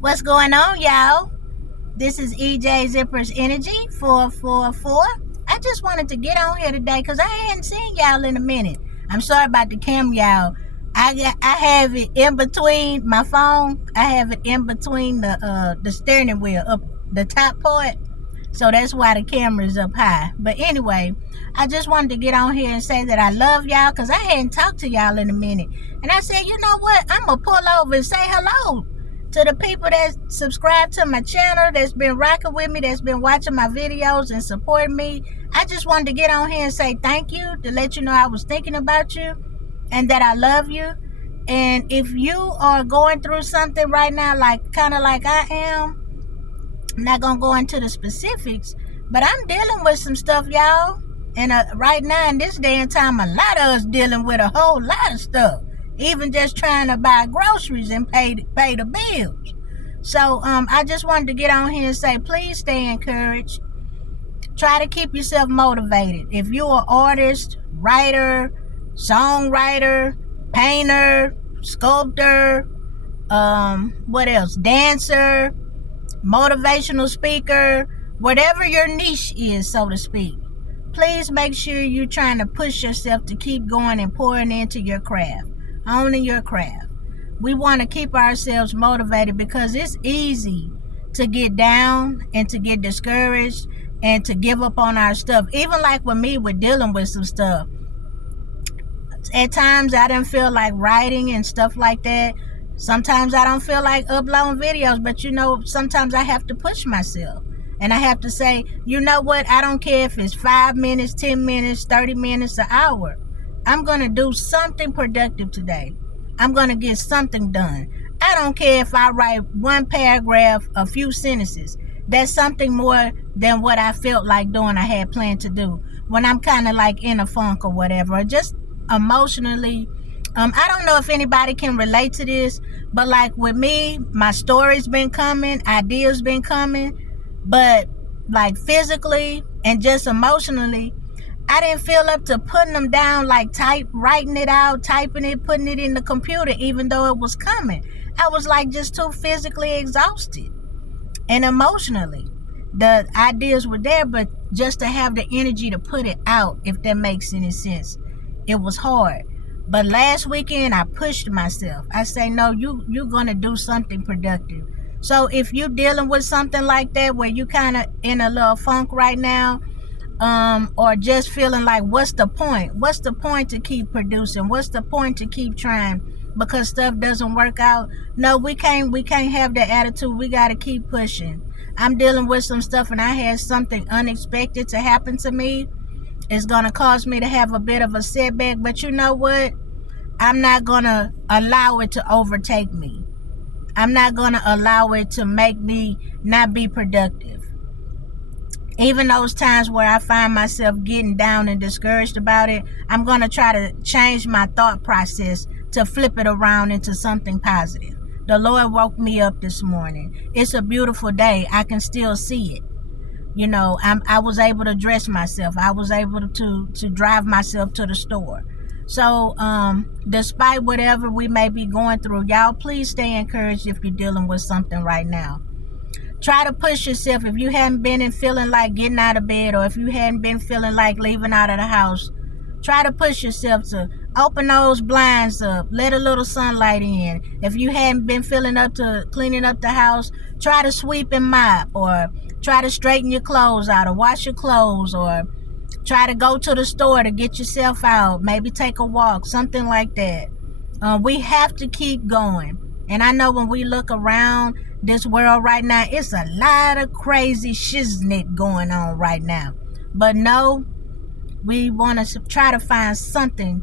What's going on, y'all? This is EJ Zippers Energy 444. I just wanted to get on here today because I hadn't seen y'all in a minute. I'm sorry about the camera, y'all. I have it in between my phone. I have it in between the steering wheel up the top part. So that's why the camera is up high. But anyway, I just wanted to get on here and say that I love y'all because I hadn't talked to y'all in a minute. And I said, you know what? I'm going to pull over and say hello to the people that subscribe to my channel, that's been rocking with me, that's been watching my videos and supporting me. I just wanted to get on here and say thank you, to let you know I was thinking about you and that I love you. And if you are going through something right now, kind of like I am, I'm not going to go into the specifics, but I'm dealing with some stuff, y'all. And right now in this day and time, a lot of us dealing with a whole lot of stuff. Even just trying to buy groceries and pay the bills. So I just wanted to get on here and say, please stay encouraged. Try to keep yourself motivated. If you're an artist, writer, songwriter, painter, sculptor, what else? Dancer, motivational speaker, whatever your niche is, so to speak, please make sure you're trying to push yourself to keep going and pouring into your craft. Owning your craft. We want to keep ourselves motivated because it's easy to get down and to get discouraged and to give up on our stuff. Even like with me, with dealing with some stuff. At times I didn't feel like writing and stuff like that. Sometimes I don't feel like uploading videos, but sometimes I have to push myself. And I have to say, you know what? I don't care if it's 5 minutes, 10 minutes, 30 minutes, an hour. I'm going to do something productive today. I'm going to get something done. I don't care if I write one paragraph, a few sentences. That's something more than what I felt like doing, I had planned to do. When I'm kind of like in a funk or whatever, or just emotionally. I don't know if anybody can relate to this, but like with me, my story's been coming, ideas been coming, but like physically and just emotionally, I didn't feel up to putting them down, like writing it out, typing it, putting it in the computer, even though it was coming. I was like just too physically exhausted and emotionally. The ideas were there, but just to have the energy to put it out, if that makes any sense, it was hard. But last weekend, I pushed myself. I say, no, you're going to do something productive. So if you're dealing with something like that, where you kind of in a little funk right now, or just feeling like, what's the point? What's the point to keep producing? What's the point to keep trying because stuff doesn't work out? No, we can't have that attitude. We got to keep pushing. I'm dealing with some stuff and I had something unexpected to happen to me. It's going to cause me to have a bit of a setback, but you know what? I'm not going to allow it to overtake me. I'm not going to allow it to make me not be productive. Even those times where I find myself getting down and discouraged about it, I'm going to try to change my thought process to flip it around into something positive. The Lord woke me up this morning. It's a beautiful day. I can still see it. I was able to dress myself. I was able to drive myself to the store. So, despite whatever we may be going through, y'all, please stay encouraged if you're dealing with something right now. Try to push yourself. If you hadn't been feeling like getting out of bed, or if you hadn't been feeling like leaving out of the house, try to push yourself to open those blinds up, let a little sunlight in. If you hadn't been feeling up to cleaning up the house, try to sweep and mop, or try to straighten your clothes out, or wash your clothes, or try to go to the store to get yourself out, maybe take a walk, something like that. We have to keep going. And I know when we look around this world right now, it's a lot of crazy shiznit going on right now. But no, we want to try to find something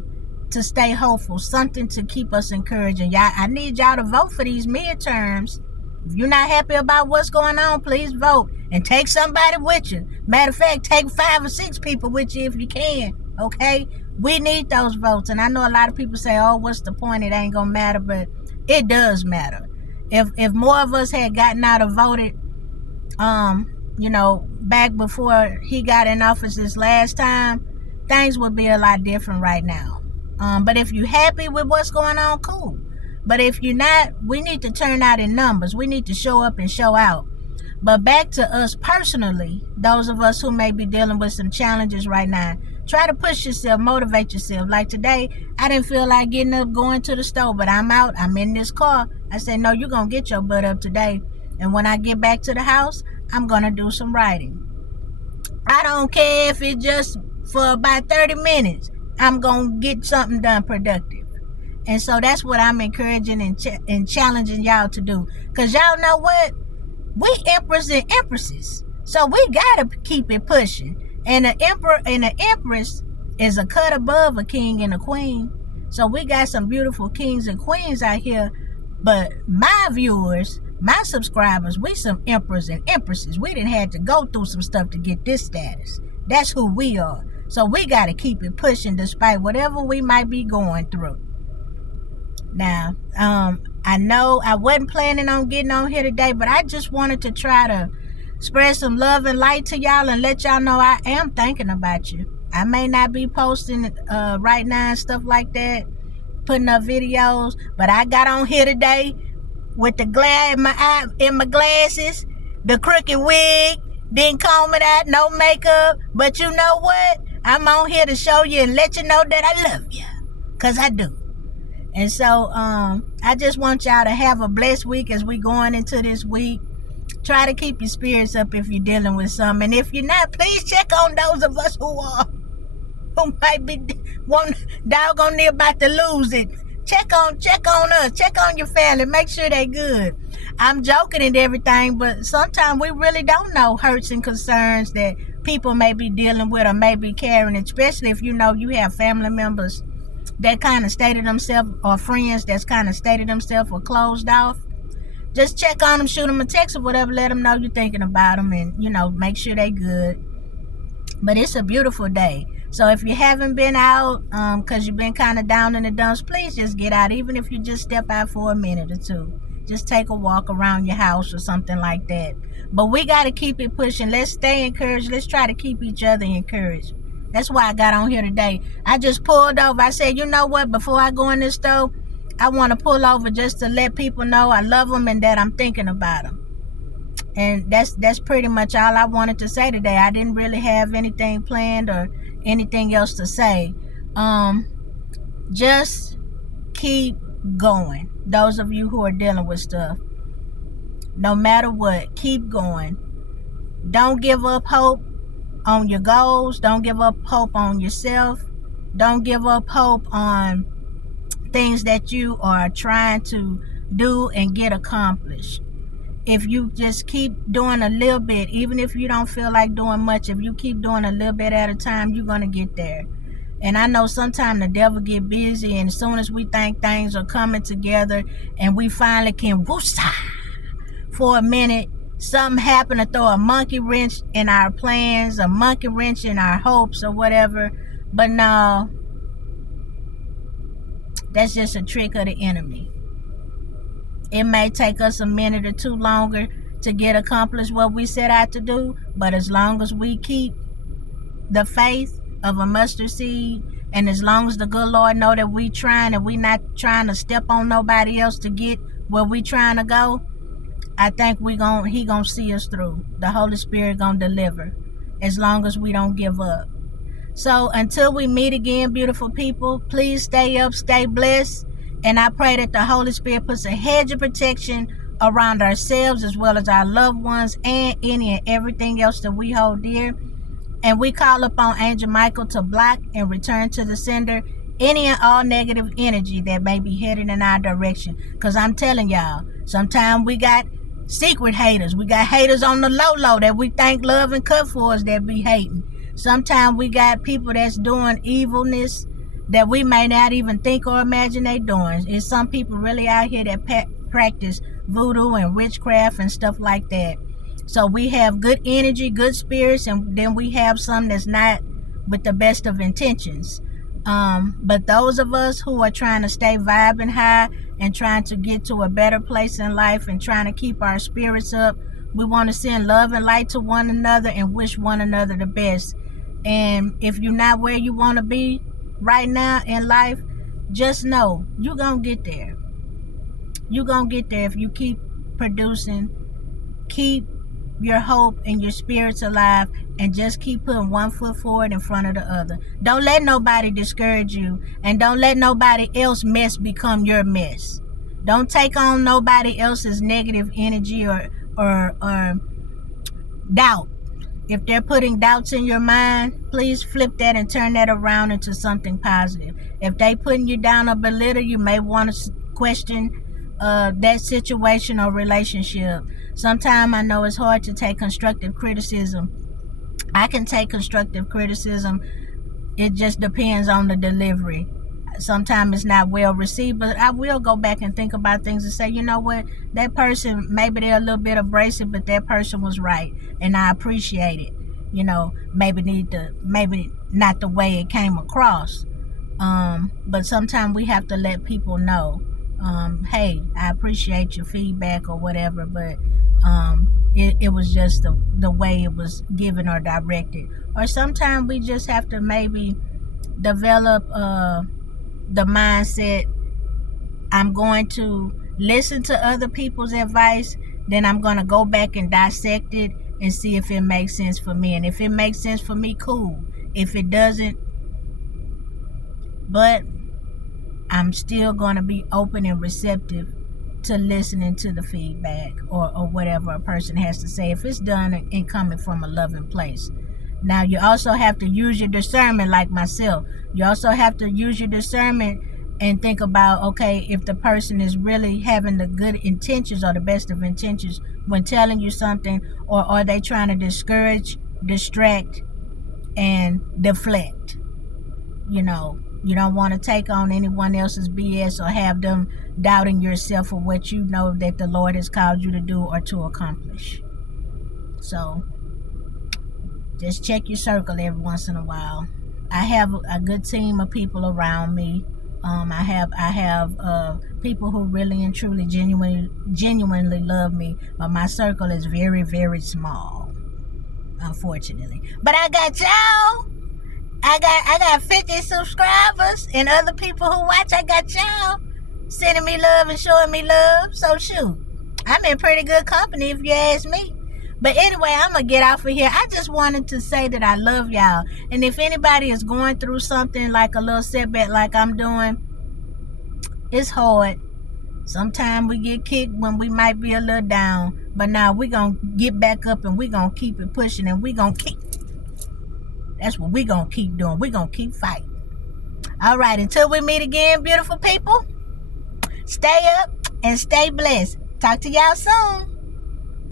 to stay hopeful, something to keep us encouraged. And y'all, I need y'all to vote for these midterms. If you're not happy about what's going on, please vote. And take somebody with you. Matter of fact, take 5 or 6 people with you if you can. Okay? We need those votes. And I know a lot of people say, oh, what's the point? It ain't going to matter. But it does matter. If more of us had gotten out and voted, back before he got in office this last time, things would be a lot different right now. But if you're happy with what's going on, cool. But if you're not, we need to turn out in numbers. We need to show up and show out. But back to us personally, those of us who may be dealing with some challenges right now, try to push yourself, motivate yourself. Like today, I didn't feel like getting up, going to the store, but I'm out. I'm in this car. I said, no, you're going to get your butt up today. And when I get back to the house, I'm going to do some writing. I don't care if it's just for about 30 minutes. I'm going to get something done productive. And so that's what I'm encouraging and challenging y'all to do. Because y'all know what? We emperors and empresses. So we got to keep it pushing. And the emperor and the empress is a cut above a king and a queen. So we got some beautiful kings and queens out here. But my viewers, my subscribers, we some emperors and empresses. We didn't have to go through some stuff to get this status. That's who we are. So we got to keep it pushing despite whatever we might be going through. Now, I know I wasn't planning on getting on here today, but I just wanted to try to spread some love and light to y'all and let y'all know I am thinking about you. I may not be posting right now and stuff like that, putting up videos, but I got on here today with the glare in my eye, in my glasses, the crooked wig, didn't comb it out, no makeup. But you know what? I'm on here to show you and let you know that I love you, because I do. And so I just want y'all to have a blessed week as we going into this week. Try to keep your spirits up if you're dealing with something. And if you're not, please check on those of us who might be doggone near about to lose it. Check on us. Check on your family. Make sure they good. I'm joking and everything, but sometimes we really don't know hurts and concerns that people may be dealing with or may be carrying, especially if you know you have family members that kind of stated themselves, or friends that's kind of stated themselves or closed off. Just check on them, shoot them a text or whatever, let them know you're thinking about them, and, you know, make sure they good. But it's a beautiful day. So if you haven't been out because you've been kind of down in the dumps, please just get out, even if you just step out for a minute or two. Just take a walk around your house or something like that. But we got to keep it pushing. Let's stay encouraged. Let's try to keep each other encouraged. That's why I got on here today. I just pulled over. I said, you know what? Before I go in this store, I want to pull over just to let people know I love them and that I'm thinking about them. And that's pretty much all I wanted to say today. I didn't really have anything planned or anything else to say. Just keep going. Those of you who are dealing with stuff, no matter what, keep going. Don't give up hope on your goals. Don't give up hope on yourself. Don't give up hope on things that you are trying to do and get accomplished. If you just keep doing a little bit, even if you don't feel like doing much, if you keep doing a little bit at a time, you're going to get there. And I know sometimes the devil get busy, and as soon as we think things are coming together and we finally can woosa for a minute, something happen to throw a monkey wrench in our plans, a monkey wrench in our hopes or whatever. But no, that's just a trick of the enemy. It may take us a minute or two longer to get accomplished what we set out to do, but as long as we keep the faith of a mustard seed, and as long as the good Lord know that we trying and we not trying to step on nobody else to get where we trying to go, I think he gonna see us through. The Holy Spirit gonna deliver as long as we don't give up. So until we meet again, beautiful people, please stay up, stay blessed. And I pray that the Holy Spirit puts a hedge of protection around ourselves as well as our loved ones and any and everything else that we hold dear. And we call upon Angel Michael to block and return to the sender any and all negative energy that may be headed in our direction. Because I'm telling y'all, sometimes we got secret haters. We got haters on the low that we think love and cut for us that be hating. Sometimes we got people that's doing evilness that we may not even think or imagine they doing. There's some people really out here that practice voodoo and witchcraft and stuff like that. So we have good energy, good spirits, and then we have some that's not with the best of intentions. But those of us who are trying to stay vibing high and trying to get to a better place in life and trying to keep our spirits up, we want to send love and light to one another and wish one another the best. And if you're not where you want to be right now in life, just know you're going to get there. You're going to get there if you keep producing, keep your hope and your spirits alive, and just keep putting one foot forward in front of the other. Don't let nobody discourage you, and don't let nobody else mess become your mess. Don't take on nobody else's negative energy or doubt. If they're putting doubts in your mind, please flip that and turn that around into something positive. If they putting you down or belittle, you may want to question that situation or relationship. Sometimes I know it's hard to take constructive criticism. I can take constructive criticism. It just depends on the delivery. Sometimes it's not well received, but I will go back and think about things and say, you know what, that person, maybe they're a little bit abrasive, but that person was right, and I appreciate it. You know, maybe not the way it came across, but sometimes we have to let people know, hey, I appreciate your feedback or whatever, but it was just the way it was given or directed. Or sometimes we just have to maybe develop the mindset, I'm going to listen to other people's advice, then I'm going to go back and dissect it and see if it makes sense for me. And if it makes sense for me, cool. If it doesn't, but I'm still going to be open and receptive to listening to the feedback or whatever a person has to say, if it's done and coming from a loving place. Now, you also have to use your discernment, like myself. You also have to use your discernment and think about, okay, if the person is really having the good intentions or the best of intentions when telling you something, or are they trying to discourage, distract, and deflect? You know, you don't want to take on anyone else's BS or have them doubting yourself for what you know that the Lord has called you to do or to accomplish. So just check your circle every once in a while. I have a good team of people around me. I have people who really and truly genuinely love me, but my circle is very, very small, unfortunately. But I got y'all. I got 50 subscribers and other people who watch. I got y'all sending me love and showing me love. So shoot, I'm in pretty good company if you ask me. But anyway, I'm going to get off of here. I just wanted to say that I love y'all. And if anybody is going through something like a little setback like I'm doing, it's hard. Sometimes we get kicked when we might be a little down. But now we're going to get back up and we're going to keep it pushing, and we're going to keep. That's what we're going to keep doing. We're going to keep fighting. All right, until we meet again, beautiful people, stay up and stay blessed. Talk to y'all soon.